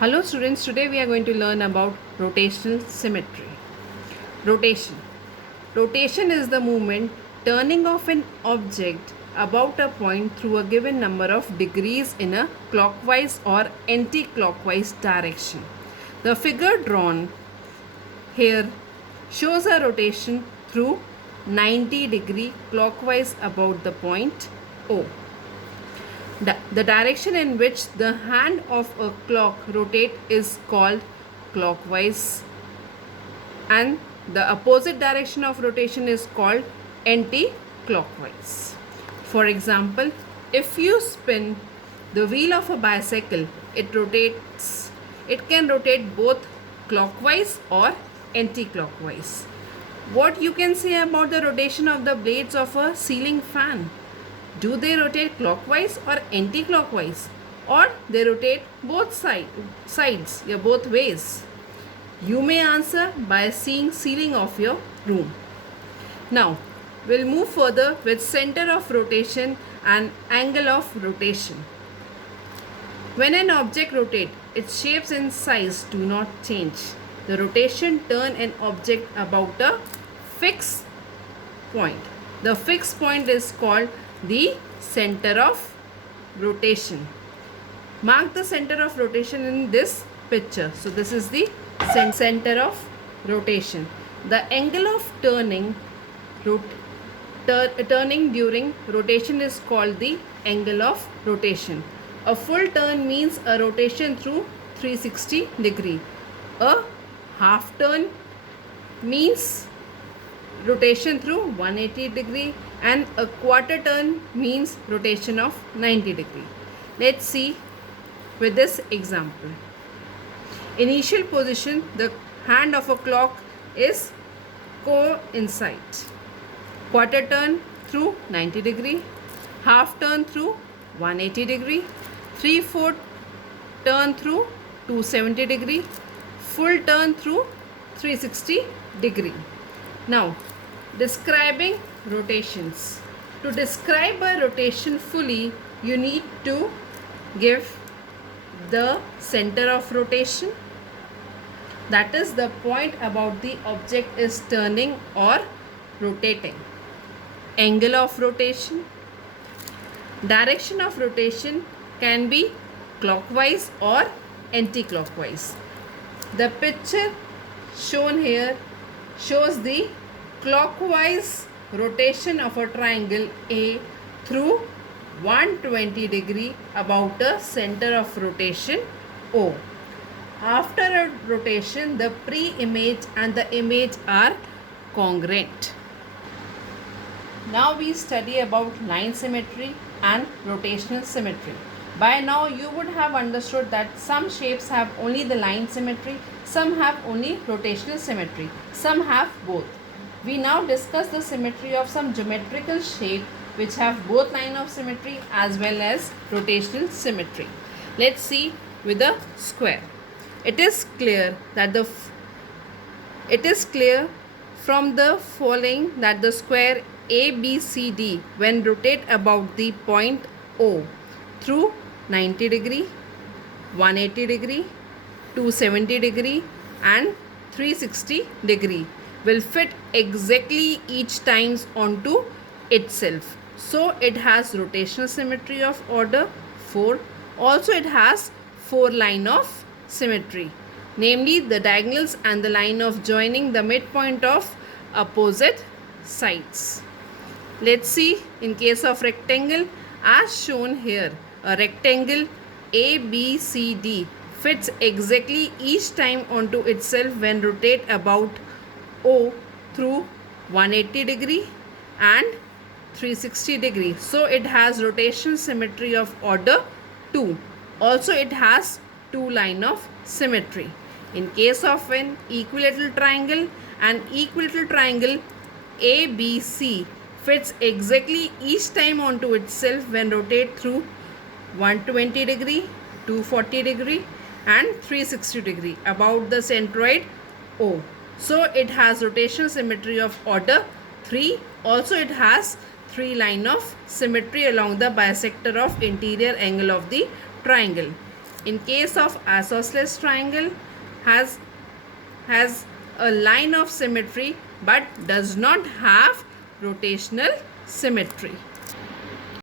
Hello students, today we are going to learn about rotational symmetry. Rotation. Rotation is the movement turning of an object about a point through a given number of degrees in a clockwise or anti-clockwise direction. The figure drawn here shows a rotation through 90-degree clockwise about the point O. The direction in which the hand of a clock rotates is called clockwise, and the opposite direction of rotation is called anti-clockwise. For example, if you spin the wheel of a bicycle, it can rotate both clockwise or anti-clockwise. What you can say about the rotation of the blades of a ceiling fan? Do they rotate clockwise or anti-clockwise, or they rotate both sides, both ways? You may answer by seeing ceiling of your room. Now we'll move further with center of rotation and angle of rotation. When an object rotates, its shapes and size do not change. The rotation turns an object about a fixed point. The fixed point is called the center of rotation. Mark the center of rotation in this picture. So this is the center of rotation. The angle of turning during rotation is called the angle of rotation. A full turn means a rotation through 360 degree. A half turn means rotation through 180 degree, and a quarter turn means rotation of 90 degree. Let's see with this example. Initial position, the hand of a clock is coincide. Quarter turn through 90 degree, half turn through 180 degree, 3/4 turn through 270 degree, full turn through 360 degree. Now, describing rotations. To describe a rotation fully, you need to give the center of rotation, that is the point about the object is turning or rotating. Angle of rotation. Direction of rotation can be clockwise or anti-clockwise. The picture shown here shows the clockwise rotation of a triangle A through 120 degree about a center of rotation O. After a rotation, the pre-image and the image are congruent. Now we study about line symmetry and rotational symmetry. By now you would have understood that some shapes have only the line symmetry, some have only rotational symmetry, some have both. We now discuss the symmetry of some geometrical shape which have both line of symmetry as well as rotational symmetry. Let's see with a square. It is clear from the following that the square ABCD, when rotate about the point O through 90 degree, 180 degree, 270 degree and 360 degree, will fit exactly each times onto itself. So it has rotational symmetry of order 4. Also it has 4 line of symmetry, namely the diagonals and the line of joining the midpoint of opposite sides. Let's see in case of rectangle as shown here. A rectangle ABCD fits exactly each time onto itself when rotate about O through 180 degree and 360 degree. So it has rotational symmetry of order 2. Also it has 2 line of symmetry. In case of an equilateral triangle ABC fits exactly each time onto itself when rotate through 120 degree, 240 degree and 360 degree about the centroid O. So it has rotational symmetry of order 3. Also it has 3 line of symmetry along the bisector of interior angle of the triangle. In case of isosceles triangle, has a line of symmetry but does not have rotational symmetry.